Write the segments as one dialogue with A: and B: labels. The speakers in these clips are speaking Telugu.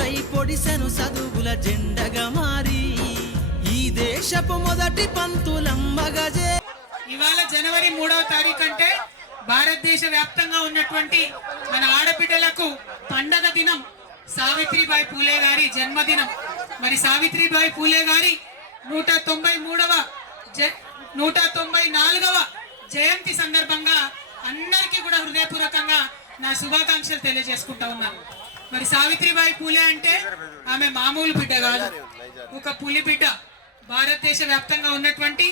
A: యువతై పొడిసెను చదువుల జెండగా మారి ఈ దేశపు మొదటి పంతులంబగజే
B: ఇవాళ జనవరి మూడవ తారీఖు అంటే భారతదేశ వ్యాప్తంగా ఉన్నటువంటి మన ఆడబిడ్డలకు పండగ దినం సావిత్రిబాయి పూలే గారి జన్మదినం మరి సావిత్రిబాయి పూలే గారి నూట తొంభై మూడవ నూట తొంభై నాలుగవ జయంతి సందర్భంగా అందరికీ కూడా హృదయపూర్వకంగా నా శుభాకాంక్షలు తెలియజేసుకుంటా ఉన్నాను మరి సావిత్రిబాయి పూలే అంటే ఆమె మామూలు బిడ్డ కాదు ఒక పులి బిడ్డ భారతదేశ వ్యాప్తంగా ఉన్నటువంటి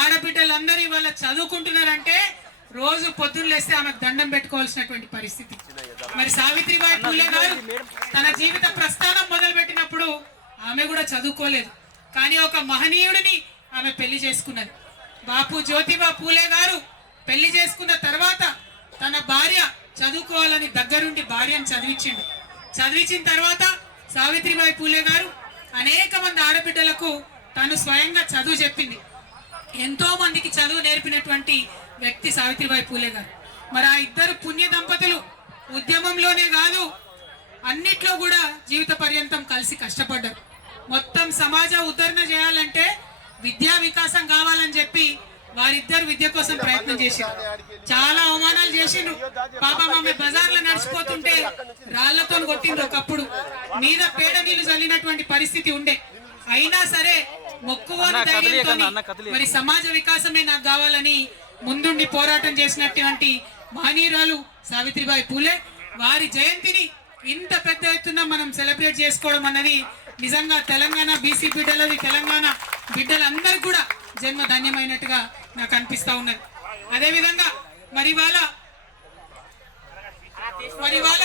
B: ఆడబిడ్డలందరూ ఇవాళ చదువుకుంటున్నారంటే రోజు పొద్దున్న లేస్తే ఆమెకు దండం పెట్టుకోవాల్సినటువంటి పరిస్థితి మరి సావిత్రిబాయి పూలే గారు తన జీవిత ప్రస్థానం మొదలు పెట్టినప్పుడు ఆమె కూడా చదువుకోలేదు కానీ ఒక మహనీయుడిని ఆమె పెళ్లి చేసుకున్నది బాపు జ్యోతిబా పూలే గారు పెళ్లి చేసుకున్న తర్వాత తన భార్య చదువుకోవాలని దగ్గరుండి భార్యను చదివించిండు చదివించిన తర్వాత సావిత్రిబాయి పూలే గారు అనేక మంది ఆడబిడ్డలకు తను స్వయంగా చదువు చెప్పింది ఎంతో మందికి చదువు నేర్పినటువంటి వ్యక్తి సావిత్రిబాయి పూలే గారు మరి ఆ ఇద్దరు పుణ్య దంపతులు ఉద్యమంలోనే కాదు అన్నిట్లో కూడా జీవిత పర్యంతం కలిసి కష్టపడ్డారు మొత్తం సమాజ ఉద్ధరణ చేయాలంటే విద్యా వికాసం కావాలని చెప్పి వారిద్దరు విద్య కోసం ప్రయత్నం చేశారు చాలా అవమానాలు చేసిండ్రు పాపం బజార్ బజార్లో నడిచిపోతుంటే రాళ్లతో కొట్టిండ్రు ఒకప్పుడు మీద పేడ నీళ్లు చల్లినటువంటి పరిస్థితి ఉండే అయినా సరే మొక్కువోని మరి సమాజ వికాసమే నాకు కావాలని ముందుండి పోరాటం చేసినటువంటి మహనీయురాలు సావిత్రిబాయి పూలే వారి జయంతిని ఇంత పెద్ద ఎత్తున మనం సెలబ్రేట్ చేసుకోవడం అన్నది నిజంగా తెలంగాణ బీసీ బిడ్డలది తెలంగాణ బిడ్డలందరూ కూడా జన్మ ధన్యమైనట్టుగా నాకు అనిపిస్తా ఉన్నది విధంగా మరి వాళ్ళ మరి వాళ్ళ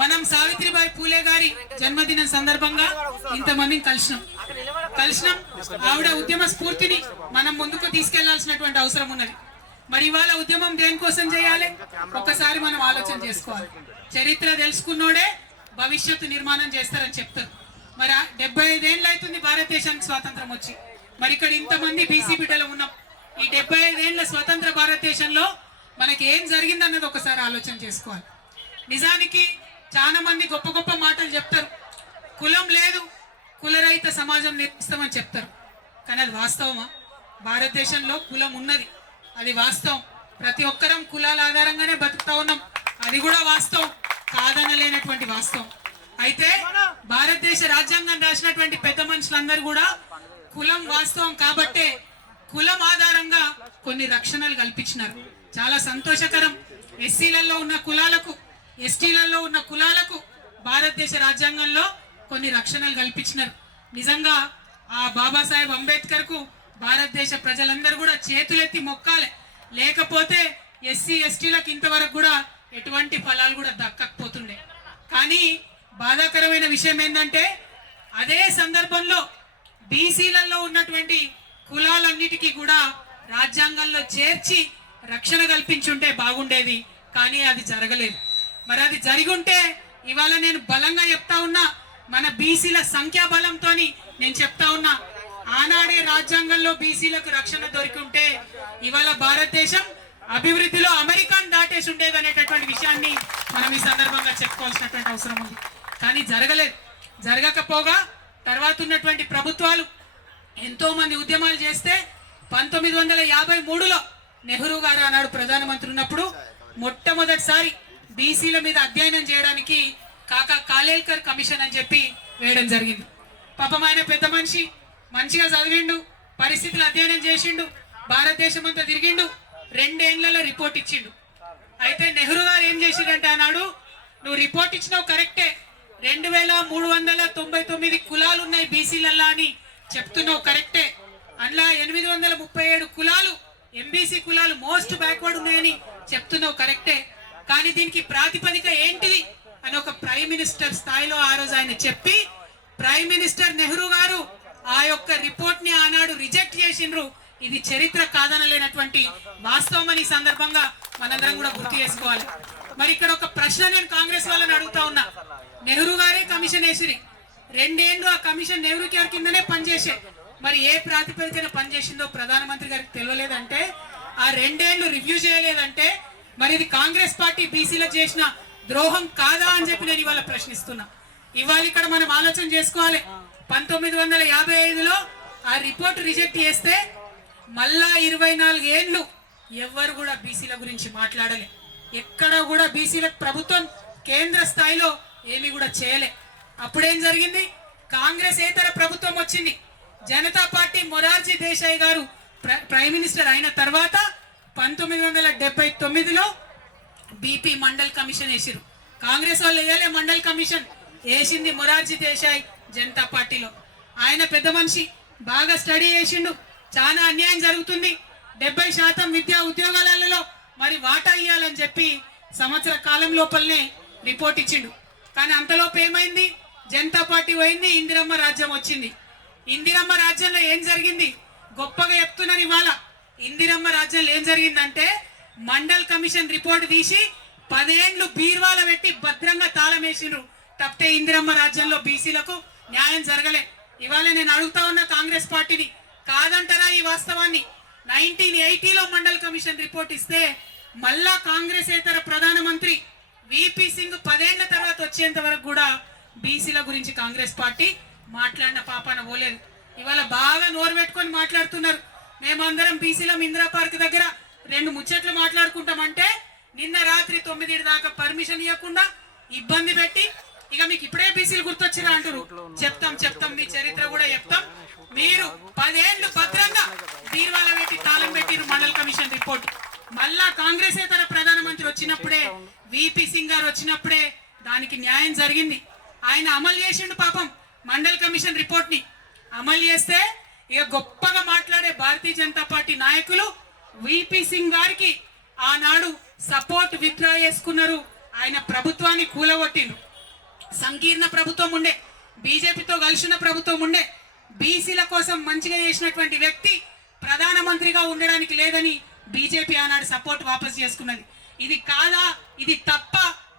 B: మనం సావిత్రిబాయి పూలే గారి జన్మదినం సందర్భంగా ఇంతమంది కలిసినాం కలిసినాం ఆవిడ ఉద్యమ స్ఫూర్తిని మనం ముందుకు తీసుకెళ్లాల్సినటువంటి అవసరం ఉన్నది మరి ఇవాళ ఉద్యమం దేనికోసం చేయాలి ఒక్కసారి మనం ఆలోచన చేసుకోవాలి చరిత్ర తెలుసుకున్నోడే భవిష్యత్తు నిర్మాణం చేస్తారని చెప్తారు మరి డెబ్బై ఐదేళ్ళు అవుతుంది భారతదేశానికి స్వాతంత్రం వచ్చి మరి ఇక్కడ ఇంతమంది బీసీ బిడ్డలు ఉన్నాం ఈ డెబ్బై ఐదేళ్ల స్వతంత్ర భారతదేశంలో మనకి ఏం జరిగిందన్నది ఒకసారి ఆలోచన చేసుకోవాలి నిజానికి చాలా మంది గొప్ప గొప్ప మాటలు చెప్తారు కులం లేదు కులరహిత సమాజం నిర్మిస్తామని చెప్తారు కానీ అది వాస్తవమా భారతదేశంలో కులం ఉన్నది అది వాస్తవం ప్రతి ఒక్కరం కులాల ఆధారంగానే బతుకుతా ఉన్నాం అది కూడా వాస్తవం కాదనలేనటువంటి వాస్తవం అయితే భారతదేశ రాజ్యాంగం రాసినటువంటి పెద్ద మనుషులందరూ కూడా కులం వాస్తవం కాబట్టే కులం ఆధారంగా కొన్ని రక్షణలు కల్పించినారు చాలా సంతోషకరం ఎస్సీలలో ఉన్న కులాలకు ఎస్టీలలో ఉన్న కులాలకు భారతదేశ రాజ్యాంగంలో కొన్ని రక్షణలు కల్పించినారు నిజంగా ఆ బాబాసాహెబ్ అంబేద్కర్ కు భారతదేశ ప్రజలందరూ కూడా చేతులెత్తి మొక్కాలి లేకపోతే ఎస్సీ ఎస్టీలకు ఇంతవరకు కూడా ఎటువంటి ఫలాలు కూడా దక్కకపోతుండే కానీ బాధాకరమైన విషయం ఏంటంటే అదే సందర్భంలో బీసీలలో ఉన్నటువంటి కులాలన్నిటికీ కూడా రాజ్యాంగంలో చేర్చి రక్షణ కల్పించుంటే బాగుండేది కానీ అది జరగలేదు మరి అది జరిగుంటే ఇవాళ నేను బలంగా చెప్తా ఉన్నా మన బీసీల సంఖ్యా బలంతో నేను చెప్తా ఉన్నా ఆనాడే రాజ్యాంగంలో బీసీలకు రక్షణ దొరికి ఉంటే ఇవాళ భారతదేశం అభివృద్ధిలో అమెరికాను దాటేసి ఉండేది అనేటటువంటి విషయాన్ని మనం ఈ సందర్భంగా చెప్పుకోవాల్సినటువంటి అవసరం ఉంది కానీ జరగలేదు జరగకపోగా తర్వాత ఉన్నటువంటి ప్రభుత్వాలు ఎంతోమంది ఉద్యమాలు చేస్తే పంతొమ్మిది వందల యాభై మూడులో నెహ్రూ గారు అన్నాడు ప్రధానమంత్రి ఉన్నప్పుడు మొట్టమొదటిసారి బీసీల మీద అధ్యయనం చేయడానికి కాకా కాలేల్కర్ కమిషన్ అని చెప్పి వేయడం జరిగింది పాపం ఆయన పెద్ద మనిషి మంచిగా చదివిండు పరిస్థితులు అధ్యయనం చేసిండు భారతదేశం అంతా తిరిగిండు రెండేళ్లలో రిపోర్ట్ ఇచ్చిండు అయితే నెహ్రూ గారు ఏం చేసిండంటే అన్నాడు నువ్వు రిపోర్ట్ ఇచ్చినావు కరెక్టే రెండు వేల మూడు వందల తొంభై తొమ్మిది కులాలు ఉన్నాయి బీసీలల్లా అని చెప్తున్నావు కరెక్టే అందులో ఎనిమిది వందల ముప్పై ఏడు కులాలు ఎంబీసీ కులాలు మోస్ట్ బ్యాక్వర్డ్ ఉన్నాయని చెప్తున్నావు కరెక్టే కానీ దీనికి ప్రాతిపదిక ఏంటిది అని ఒక ప్రైమ్ మినిస్టర్ స్థాయిలో ఆ రోజు ఆయన చెప్పి ప్రైమ్ మినిస్టర్ నెహ్రూ గారు ఆ యొక్క రిపోర్ట్ ని ఆనాడు రిజెక్ట్ చేసిండ్రు ఇది చరిత్ర కాదనలేనటువంటి వాస్తవం అని సందర్భంగా మనందరం కూడా గుర్తు చేసుకోవాలి మరి ఇక్కడ ఒక ప్రశ్న నేను కాంగ్రెస్ వాళ్ళని అడుగుతా ఉన్నా నెహ్రూ గారే కమిషన్ వేసిరి రెండేళ్ళు ఆ కమిషన్ నెహ్రూ గారి కిందనే పనిచేసే మరి ఏ ప్రాతిపదికన పనిచేసిందో ప్రధానమంత్రి గారికి తెలియలేదంటే ఆ రెండేళ్లు రివ్యూ చేయలేదంటే మరి ఇది కాంగ్రెస్ పార్టీ బీసీలో చేసిన ద్రోహం కాదా అని చెప్పి నేను ఇవాళ ప్రశ్నిస్తున్నా ఇవాళ ఇక్కడ మనం ఆలోచన చేసుకోవాలి పంతొమ్మిది వందల యాభై ఐదులో ఆ రిపోర్ట్ రిజెక్ట్ చేస్తే మళ్ళా ఇరవై నాలుగు ఏళ్ళు ఎవ్వరు కూడా బీసీల గురించి మాట్లాడలే ఎక్కడ కూడా బీసీలకు ప్రభుత్వం కేంద్ర స్థాయిలో ఏమి కూడా చేయలే అప్పుడేం జరిగింది కాంగ్రెస్ ఏతర ప్రభుత్వం వచ్చింది జనతా పార్టీ మొరార్జీ దేశాయ్ గారు ప్రైమ్ మినిస్టర్ అయిన తర్వాత పంతొమ్మిది వందల డెబ్బై తొమ్మిదిలో బీపీ మండల్ కమిషన్ వేసిరు కాంగ్రెస్ వాళ్ళు వేయాలి మండల్ కమిషన్ వేసింది మొరార్జీ దేశాయ్ జనతా పార్టీలో ఆయన పెద్ద మనిషి బాగా స్టడీ చేసిండు చాలా అన్యాయం జరుగుతుంది డెబ్బై శాతం విద్యా ఉద్యోగాలలో మరి వాటా ఇవ్వాలని చెప్పి సంవత్సర కాలం లోపలనే రిపోర్ట్ ఇచ్చిండు కానీ అంతలోపు ఏమైంది జనతా పార్టీ పోయింది ఇందిరమ్మ రాజ్యం వచ్చింది ఇందిరమ్మ రాజ్యంలో ఏం జరిగింది గొప్పగా చెప్తున్నాను ఇవాళ ఇందిరమ్మ రాజ్యంలో ఏం జరిగిందంటే మండల్ కమిషన్ రిపోర్ట్ తీసి పదేండ్లు బీర్వాల పెట్టి భద్రంగా తాళమేసిండ్రు తప్పితే ఇందిరమ్మ రాజ్యంలో బీసీలకు న్యాయం జరగలే ఇవాళ నేను అడుగుతా ఉన్న కాంగ్రెస్ పార్టీని కాదంటారా ఈ వాస్తవాన్ని నైన్టీన్ ఎయిటీలో మండల్ కమిషన్ రిపోర్ట్ ఇస్తే మళ్ళా కాంగ్రెస్ ఇతర ప్రధానమంత్రి విపి సింగ్ పదేళ్ల తర్వాత వచ్చేంత వరకు కూడా బీసీల గురించి కాంగ్రెస్ పార్టీ మాట్లాడిన పాపాన పోలేదు ఇవాళ బాగా నోరు పెట్టుకొని మాట్లాడుతున్నారు మేమందరం బీసీల ఇందిరా పార్క్ దగ్గర రెండు ముచ్చట్లు మాట్లాడుకుంటామంటే నిన్న రాత్రి తొమ్మిది దాకా పర్మిషన్ ఇవ్వకుండా ఇబ్బంది పెట్టి ఇక మీకు ఇప్పుడే బీసీలు గుర్తొచ్చినా అంటారు చెప్తాం చెప్తాం మీ చరిత్ర కూడా చెప్తాం మీరు పదేళ్లు భద్రంగా బీర్వాల పెట్టి తాళం పెట్టిరు మండల కమిషన్ రిపోర్ట్ మళ్ళా కాంగ్రెస్ ప్రధానమంత్రి వచ్చినప్పుడే విపి సింగ్ గారు వచ్చినప్పుడే దానికి న్యాయం జరిగింది ఆయన అమలు చేసిండు పాపం మండల్ కమిషన్ రిపోర్ట్ని అమలు చేస్తే ఇక గొప్పగా మాట్లాడే భారతీయ జనతా పార్టీ నాయకులు విపి సింగ్ గారికి ఆనాడు సపోర్ట్ విత్డ్రా చేసుకున్నారు ఆయన ప్రభుత్వాన్ని కూలగొట్టిండు సంకీర్ణ ప్రభుత్వం ఉండే బీజేపీతో కలిసిన ప్రభుత్వం ఉండే బీసీల కోసం మంచిగా చేసినటువంటి వ్యక్తి ప్రధానమంత్రిగా ఉండడానికి లేదని బీజేపీ ఆనాడు సపోర్ట్ వాపస్ చేసుకున్నది ఇది కాదా ఇది తప్ప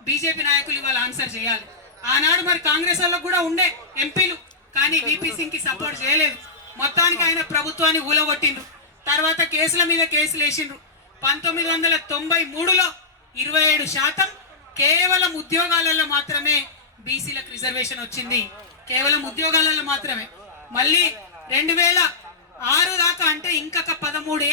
B: బీజేపీ నాయకులు ఇవాళ ఆన్సర్ చేయాలి ఆనాడు మరి కాంగ్రెస్ వాళ్ళకు కూడా ఉండే ఎంపీలు కానీ బీపీ సింగ్ కి సపోర్ట్ చేయలేదు మొత్తానికి ఆయన ప్రభుత్వాన్ని ఊలగొట్టిండ్రు తర్వాత కేసుల మీద కేసులు వేసిండ్రు పంతొమ్మిది వందల తొంభై మూడులో ఇరవై ఏడు శాతం కేవలం ఉద్యోగాలలో మాత్రమే బీసీలకు రిజర్వేషన్ వచ్చింది కేవలం ఉద్యోగాలలో మాత్రమే మళ్ళీ రెండు వేల ఆరు దాకా అంటే ఇంకొక పదమూడు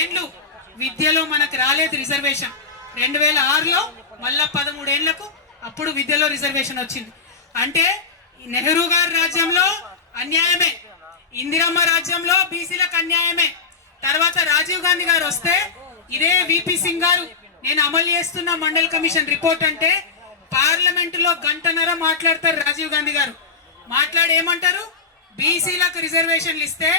B: విద్యలో మనకు రాలేదు రిజర్వేషన్ రెండు వేల ఆరులో మళ్ళా పదమూడు అప్పుడు విద్యలో రిజర్వేషన్ వచ్చింది అంటే నెహ్రూ గారి రాజ్యంలో అన్యాయమే ఇందిరమ్మ రాజ్యంలో బీసీలకు అన్యాయమే తర్వాత రాజీవ్ గాంధీ గారు వస్తే ఇదే విపి సింగ్ గారు నేను అమలు చేస్తున్న మండల్ కమిషన్ రిపోర్ట్ అంటే పార్లమెంటులో గంటన్నర మాట్లాడతారు రాజీవ్ గాంధీ గారు మాట్లాడేమంటారు బీసీలకు రిజర్వేషన్లు ఇస్తే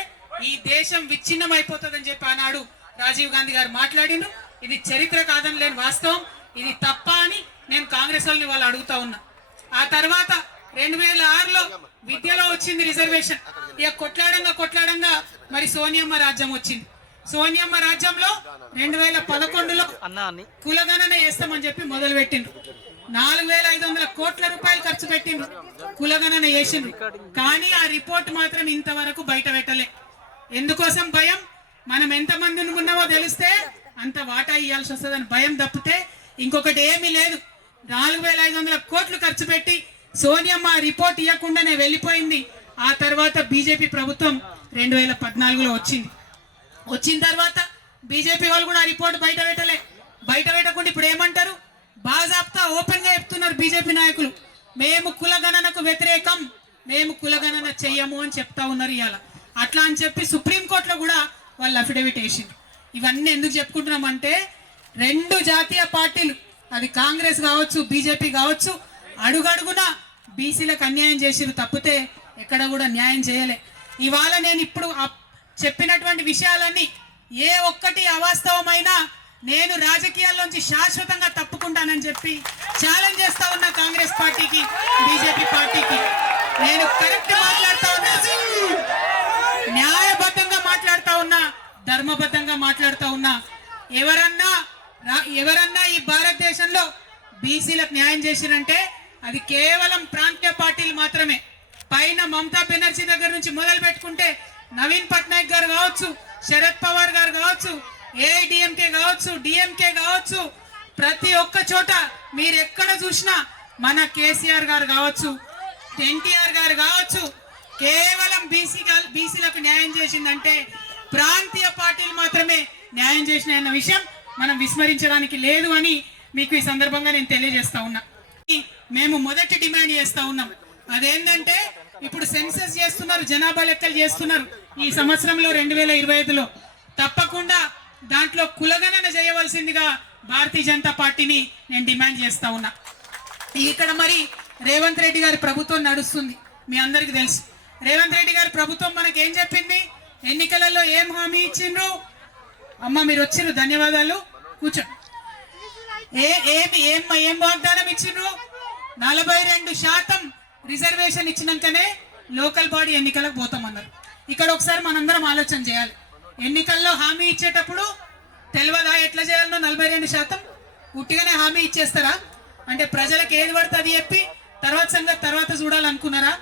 B: ఈ దేశం విచ్ఛిన్నం అయిపోతుందని చెప్పి అన్నాడు రాజీవ్ గాంధీ గారు మాట్లాడిండు ఇది చరిత్ర కాదని లేని వాస్తవం ఇది తప్ప అని నేను కాంగ్రెస్ వాళ్ళని వాళ్ళు అడుగుతా ఉన్నా ఆ తర్వాత రెండు వేల ఆరులో విద్యలో వచ్చింది రిజర్వేషన్ ఇక కొట్లాడంగా కొట్లాడంగా మరి సోనియమ్మ రాజ్యం వచ్చింది సోనియమ్మ రాజ్యంలో రెండు వేల పదకొండులో కులగణన చేస్తామని చెప్పి మొదలు పెట్టిండ్రు నాలుగు వేల ఐదు వందల కోట్ల రూపాయలు ఖర్చు పెట్టిండ్రు కులగణన చేసిండు కానీ ఆ రిపోర్ట్ మాత్రం ఇంతవరకు బయట పెట్టలే ఎందుకోసం భయం మనం ఎంతమందిని ఉన్నామో తెలిస్తే అంత వాటా ఇవ్వాల్సి వస్తుందని భయం తప్పితే ఇంకొకటి ఏమీ లేదు నాలుగు వేల ఐదు వందల కోట్లు ఖర్చు పెట్టి సోనియమ్మ రిపోర్ట్ ఇవ్వకుండానే వెళ్ళిపోయింది ఆ తర్వాత బీజేపీ ప్రభుత్వం రెండు వేల పద్నాలుగులో వచ్చింది వచ్చిన తర్వాత బీజేపీ వాళ్ళు కూడా రిపోర్ట్ బయట పెట్టలే బయట పెట్టకుండా ఇప్పుడు ఏమంటారు బాజాప్తా ఓపెన్ గా చెప్తున్నారు బీజేపీ నాయకులు మేము కులగణనకు వ్యతిరేకం మేము కులగణన చెయ్యము అని చెప్తా ఉన్నారు ఇవాళ అట్లా అని చెప్పి సుప్రీంకోర్టులో కూడా వాళ్ళు అఫిడవిట్ వేసింది ఇవన్నీ ఎందుకు చెప్పుకుంటున్నామంటే రెండు జాతీయ పార్టీలు అది కాంగ్రెస్ కావచ్చు బీజేపీ కావచ్చు అడుగడుగున బీసీలకు అన్యాయం చేసిరు తప్పితే ఎక్కడ కూడా న్యాయం చేయలే ఇవాళ నేను ఇప్పుడు చెప్పినటువంటి విషయాలన్నీ ఏ ఒక్కటి అవాస్తవమైనా నేను రాజకీయాల్లోంచి శాశ్వతంగా తప్పుకుంటానని చెప్పి ఛాలెంజ్ చేస్తా ఉన్నా కాంగ్రెస్ పార్టీకి బీజేపీ పార్టీకి నేను కరెక్ట్ మాట్లాడుతా ఉన్నా న్యాయబద్ధంగా మాట్లాడుతా ఉన్నా ధర్మబద్ధంగా మాట్లాడుతా ఉన్నా ఎవరన్నా ఎవరన్నా ఈ భారతదేశంలో బీసీలకు న్యాయం చేసినంటే అది కేవలం ప్రాంతీయ పార్టీలు మాత్రమే పైన మమతా బెనర్జీ దగ్గర నుంచి మొదలు పెట్టుకుంటే నవీన్ పట్నాయక్ గారు కావచ్చు శరద్ పవార్ గారు కావచ్చు ఏఐడిఎంకే కావచ్చు డిఎంకే కావచ్చు ప్రతి ఒక్క చోట మీరు ఎక్కడ చూసినా మన కేసీఆర్ గారు కావచ్చు ఎన్టీఆర్ గారు కావచ్చు కేవలం బీసీ బీసీలకు న్యాయం చేసిందంటే ప్రాంతీయ పార్టీలు మాత్రమే న్యాయం చేసిన విషయం మనం విస్మరించడానికి లేదు అని మీకు ఈ సందర్భంగా నేను తెలియజేస్తా ఉన్నా మేము మొదటి డిమాండ్ చేస్తా ఉన్నాం అదేంటంటే ఇప్పుడు సెన్సెస్ చేస్తున్నారు జనాభా లెక్కలు చేస్తున్నారు ఈ సంవత్సరంలో రెండు వేల ఇరవై ఐదులో తప్పకుండా దాంట్లో కులగణన చేయవలసిందిగా భారతీయ జనతా పార్టీని నేను డిమాండ్ చేస్తా ఉన్నా ఇక్కడ మరి రేవంత్ రెడ్డి గారి ప్రభుత్వం నడుస్తుంది మీ అందరికి తెలుసు రేవంత్ రెడ్డి గారి ప్రభుత్వం మనకి ఏం చెప్పింది ఎన్నికలలో ఏం హామీ ఇచ్చిండ్రు అమ్మ మీరు వచ్చిర్రు ధన్యవాదాలు కూర్చో ఏ ఏం ఏం వాగ్దానం ఇచ్చిండ్రు నలభై రెండు శాతం రిజర్వేషన్ ఇచ్చినాకనే లోకల్ బాడీ ఎన్నికలకు పోతామన్నారు ఇక్కడ ఒకసారి మనందరం ఆలోచన చేయాలి ఎన్నికల్లో హామీ ఇచ్చేటప్పుడు తెలియదా ఎట్లా చేయాలనో నలభై రెండు శాతం ఉట్టిగానే హామీ ఇచ్చేస్తారా అంటే ప్రజలకు ఏది పడుతుంది చెప్పి తర్వాత సంగతి తర్వాత చూడాలనుకున్నారా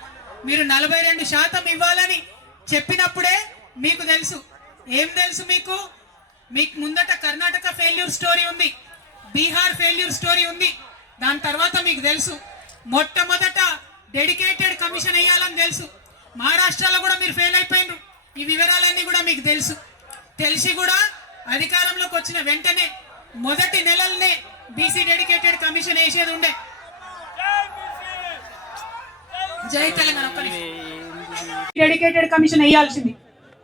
B: మీరు నలభై రెండు శాతం ఇవ్వాలని చెప్పినప్పుడే మీకు తెలుసు ఏం తెలుసు మీకు మీకు ముందట కర్ణాటక ఫెయిల్యూర్ స్టోరీ ఉంది బీహార్ ఫెయిల్యూర్ స్టోరీ ఉంది దాని తర్వాత మీకు తెలుసు మొట్టమొదట డెడికేటెడ్ కమిషన్ వేయాలని తెలుసు మహారాష్ట్రలో కూడా మీరు ఫెయిల్ అయిపోయినారు ఈ వివరాలన్నీ కూడా మీకు తెలుసు తెలిసి కూడా అధికారంలోకి వచ్చిన వెంటనే మొదటి నెలలనే బీసీ డెడికేటెడ్ కమిషన్ వేసేది ఉండే జై తెలంగాణ డెడికేటెడ్ కమిషన్ వేయాల్సింది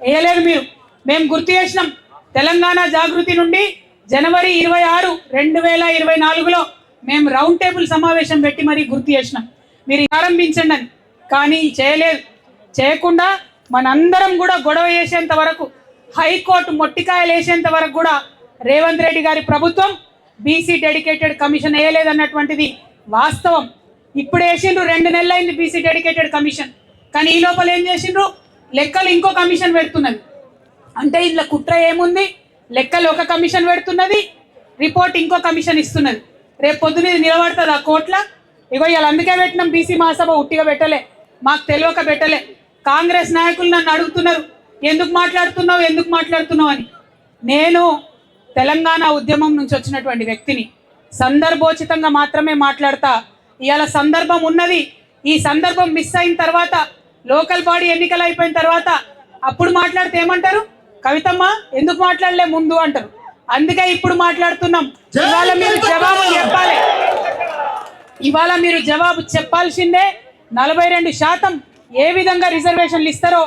B: వేయలేదు మీరు మేము గుర్తు చేసినాం తెలంగాణ జాగృతి నుండి జనవరి ఇరవై ఆరు రెండు వేల ఇరవై నాలుగులో మేము రౌండ్ టేబుల్ సమావేశం పెట్టి మరీ గుర్తు చేసినాం మీరు ప్రారంభించండి అని కానీ చేయలేదు చేయకుండా మనందరం కూడా గొడవ చేసేంత వరకు హైకోర్టు మొట్టికాయలు వేసేంత వరకు కూడా రేవంత్ రెడ్డి గారి ప్రభుత్వం బీసీ డెడికేటెడ్ కమిషన్ వేయలేదన్నటువంటిది వాస్తవం ఇప్పుడు వేసిండ్రు రెండు నెలలైంది బీసీ డెడికేటెడ్ కమిషన్ కానీ ఈ లోపల ఏం చేసిండ్రు లెక్కలు ఇంకో కమిషన్ పెడుతున్నది అంటే ఇందులో కుట్ర ఏముంది లెక్కలు ఒక కమిషన్ పెడుతున్నది రిపోర్ట్ ఇంకో కమిషన్ ఇస్తున్నది రేపు పొద్దున నిలబడుతుంది ఆ కోట్ల ఇగో ఇవాళ అందుకే పెట్టినాం బీసీ మహాసభ ఉట్టిగా పెట్టలే మాకు తెలియక పెట్టలే కాంగ్రెస్ నాయకులు నన్ను అడుగుతున్నారు ఎందుకు మాట్లాడుతున్నావు ఎందుకు మాట్లాడుతున్నావు అని నేను తెలంగాణ ఉద్యమం నుంచి వచ్చినటువంటి వ్యక్తిని సందర్భోచితంగా మాత్రమే మాట్లాడతా ఇవాళ సందర్భం ఉన్నది ఈ సందర్భం మిస్ అయిన తర్వాత లోకల్ బాడీ ఎన్నికలు అయిపోయిన తర్వాత అప్పుడు మాట్లాడితే ఏమంటారు కవితమ్మ ఎందుకు మాట్లాడలే ముందు అంటారు అందుకే ఇప్పుడు మాట్లాడుతున్నాం ఇవాళ మీరు జవాబు చెప్పాలి ఇవాళ మీరు జవాబు చెప్పాల్సిందే నలభై రెండు శాతం ఏ విధంగా రిజర్వేషన్లు ఇస్తారో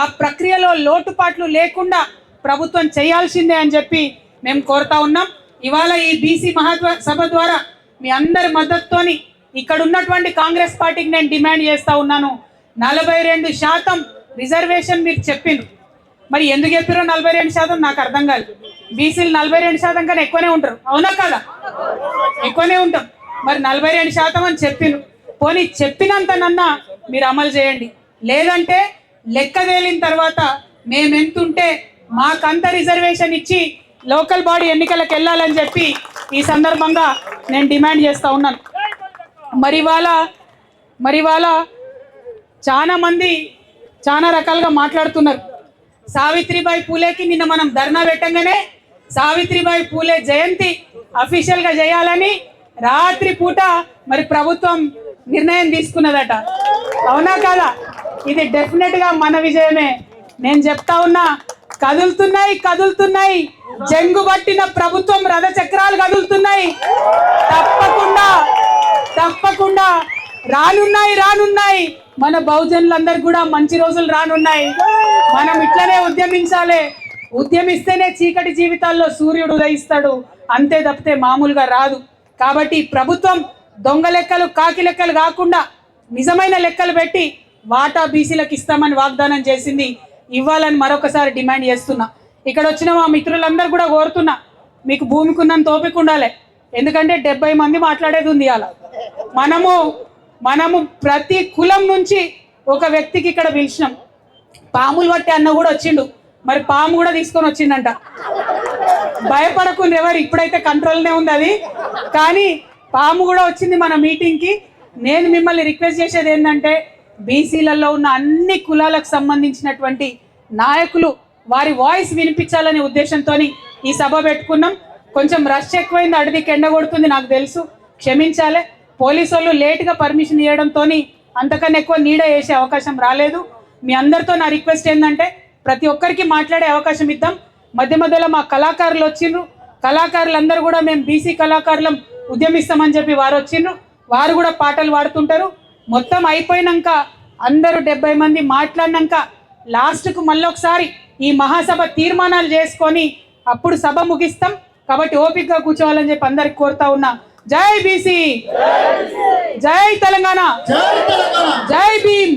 B: ఆ ప్రక్రియలో లోటుపాట్లు లేకుండా ప్రభుత్వం చేయాల్సిందే అని చెప్పి మేము కోరుతా ఉన్నాం ఇవాళ ఈ బీసీ మహాత్వ సభ ద్వారా మీ అందరి మద్దతుతోని ఇక్కడ ఉన్నటువంటి కాంగ్రెస్ పార్టీకి నేను డిమాండ్ చేస్తా ఉన్నాను నలభై రెండు శాతం రిజర్వేషన్ మీరు చెప్పిండ్రు మరి ఎందుకు చెప్పారో నలభై రెండు శాతం నాకు అర్థం కాదు బీసీలు నలభై రెండు శాతం కన్నా ఎక్కువనే ఉంటారు అవునా కదా ఎక్కువనే ఉంటాం మరి నలభై రెండు శాతం అని చెప్పిను పోనీ చెప్పినంతనన్నా మీరు అమలు చేయండి లేదంటే లెక్క తేలిన తర్వాత మేమెంతుంటే మాకంత రిజర్వేషన్ ఇచ్చి లోకల్ బాడీ ఎన్నికలకు వెళ్ళాలని చెప్పి ఈ సందర్భంగా నేను డిమాండ్ చేస్తూ ఉన్నాను మరి ఇవాళ మరి ఇవాళ చాలామంది చాలా రకాలుగా మాట్లాడుతున్నారు సావిత్రిబాయి పూలేకి నిన్న మనం ధర్నా పెట్టంగానే సావిత్రిబాయి పూలే జయంతి అఫీషియల్గా చేయాలని రాత్రి పూట మరి ప్రభుత్వం నిర్ణయం తీసుకున్నదట అవునా కదా ఇది డెఫినెట్గా మన విజయమే నేను చెప్తా ఉన్నా కదులుతున్నాయి కదులుతున్నాయి జంగు పట్టిన ప్రభుత్వం రథ చక్రాలు కదులుతున్నాయి తప్పకుండా తప్పకుండా రానున్నాయి రానున్నాయి మన బహుజనులందరు కూడా మంచి రోజులు రానున్నాయి మనం ఇట్లనే ఉద్యమించాలి ఉద్యమిస్తేనే చీకటి జీవితాల్లో సూర్యుడు ఉదయిస్తాడు అంతే తప్పితే మామూలుగా రాదు కాబట్టి ప్రభుత్వం దొంగ లెక్కలు కాకి లెక్కలు కాకుండా నిజమైన లెక్కలు పెట్టి వాటా బీసీలకు ఇస్తామని వాగ్దానం చేసింది ఇవ్వాలని మరొకసారి డిమాండ్ చేస్తున్నా ఇక్కడ వచ్చిన మా మిత్రులందరూ కూడా కోరుతున్నా మీకు భూమికి ఉన్నంత ఓపిక ఉండాలి ఎందుకంటే డెబ్బై మంది మాట్లాడేది ఉంది అలా మనము మనము ప్రతి కులం నుంచి ఒక వ్యక్తికి ఇక్కడ పిలిచినాం పాములు పట్టే అన్న కూడా వచ్చిండు మరి పాము కూడా తీసుకొని వచ్చిండంట భయపడకుండా ఎవరు ఇప్పుడైతే కంట్రోల్నే ఉంది అది కానీ పాము కూడా వచ్చింది మన మీటింగ్కి నేను మిమ్మల్ని రిక్వెస్ట్ చేసేది ఏంటంటే బీసీలలో ఉన్న అన్ని కులాలకు సంబంధించినటువంటి నాయకులు వారి వాయిస్ వినిపించాలనే ఉద్దేశంతో ఈ సభ పెట్టుకున్నాం కొంచెం రష్ ఎక్కువైంది అడవికి ఎండ కొడుతుంది నాకు తెలుసు క్షమించాలే పోలీసు వాళ్ళు లేట్గా పర్మిషన్ ఇవ్వడంతో అంతకన్నా ఎక్కువ నీడ వేసే అవకాశం రాలేదు మీ అందరితో నా రిక్వెస్ట్ ఏంటంటే ప్రతి ఒక్కరికి మాట్లాడే అవకాశం ఇద్దాం మధ్య మధ్యలో మా కళాకారులు వచ్చిండ్రు కళాకారులందరూ కూడా మేము బీసీ కళాకారులం ఉద్యమిస్తామని చెప్పి వారు వచ్చిండ్రు వారు కూడా పాటలు పాడుతుంటారు మొత్తం అయిపోయినాక అందరూ డెబ్బై మంది మాట్లాడినాక లాస్ట్కు మళ్ళొకసారి ఈ మహాసభ తీర్మానాలు చేసుకొని అప్పుడు సభ ముగిస్తాం కాబట్టి ఓపికగా కూర్చోవాలని చెప్పి అందరికి కోరుతా ఉన్నా జై బీసీ జై తెలంగాణ జై భీమ్